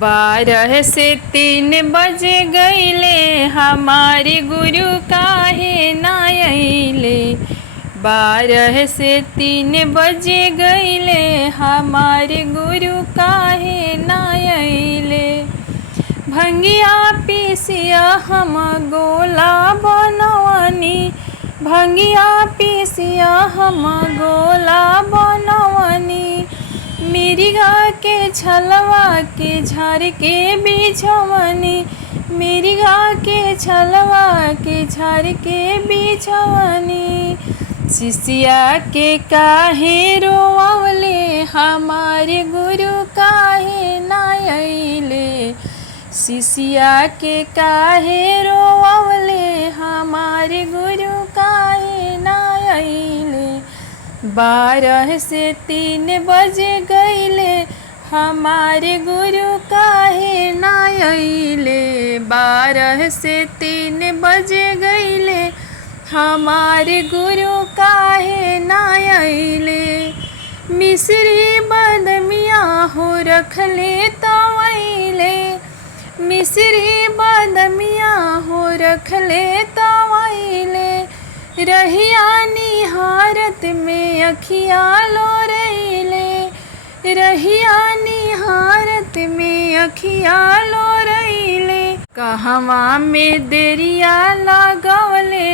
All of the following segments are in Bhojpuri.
12 से 3 बज गईले हमारे गुरु काहे ना अइले। 12 से 3 बज गईले हमारे गुरु काहे ना अइले। भंगिया पीसिया हम गोला बनवनी, भंगिया पीसिया हम गोला बनवनी। मिर्गा के छलवा के झाड़ के बिछवनी, मिर्गा के छलवा के झाड़ के बिछवनी। शिष्या के काहे रोवले हमारे गुरु काहे ना अइले। शिष्या के काहे रोवले हमारे गुरु काहे ना अइले। 12 से 3 बज गईले हमारे गुरु काहे ना अइले। 12 से 3 बज गईले हमारे गुरु काहे ना अइले। मिस्री बदमिया हो रखले तवैले, मिस्री बदमिया हो रखले तवैले। रहिया निहारत में अखिया लोरैले, रहिया निहारत में अखिया लोरैले। कहवा में देरिया लगवले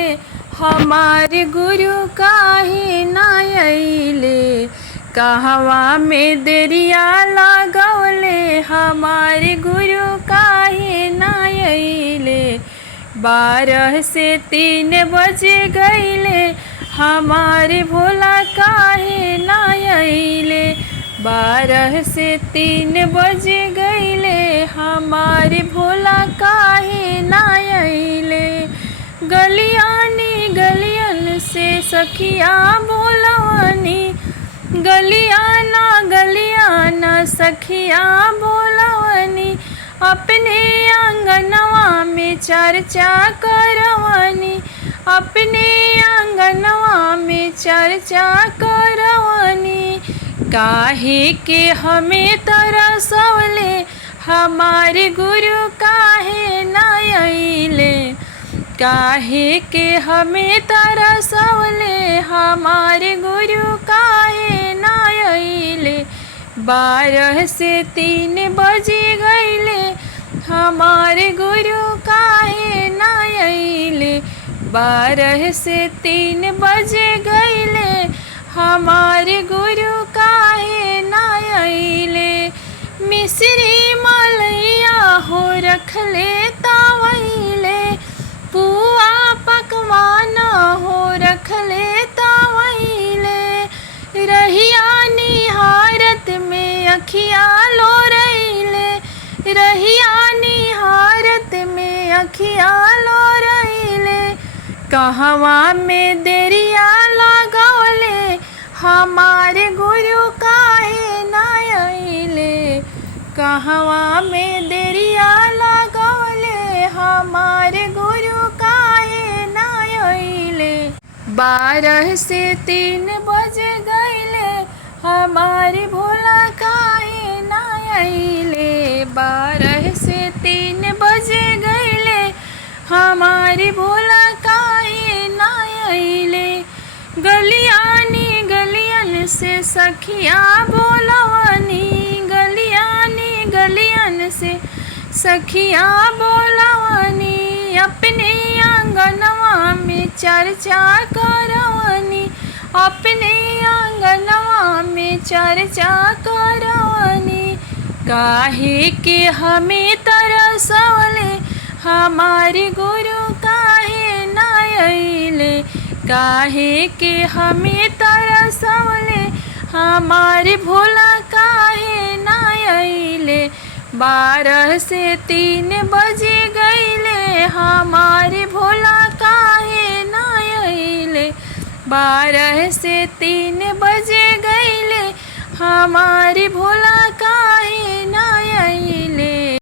हमारे गुरु काहे ना अइले। कहवा में देरिया लगवले हमारे गुरु काहे ना अइले। 12 से 3 बज गईले हमारे भोला काहे ना अइले। 12 से 3 बज गईले हमारे भोला काहे ना अइले। गलियानी गलियन से सखिया बोलवनी, गलियाना सखिया बोलवनी। अपने आंगनवा में चर्चा करवनी, अपने आंगनवा में चर्चा करवनी। काहे के हमें तरसवले हमारे गुरु काहे ना अइले। काहे के हमें तरसवले हमारे गुरु काहे ना अइले। 12 से 3 बज गईले हमारे गुरु काहे ना अइले। 12 से 3 बज गईले हमारे गुरु काहे ना अइले। मिस्री मलैया हो रखले तवैले, पुआ पकवान हो रखले तवैले। रहिया निहारत में अखिया लोरैले, रहिया निहारत में अखिया लोरैले। कहवा में देरिया लगवले हमारे गुरु काहे ना अइले। कहवा में देरिया लगवले हमारे गुरु काहे ना अइले। 12 से 3 बज गईले हमारे भोला काहे ना अइले। 12 से 3 बज गईले हमारे भोला काहे ना अइले। गलियानी गलियन से सखिया बोलवनी, गलियानी गलियन से सखिया बोलवनी। अपने आंगनवा में चर्चा करवनी, अपने आंगनवा में चर्चा करवनी। काहे के हमें तरसवले हमारे गुरु काहे ना अइले। काहे के हमें तरसवले हमारे भोला काहे ना अइले। 12 से 3 बज गईले हमारे भोला काहे ना अइले। 12 से 3 बज गईले हमारे भोला काहे ना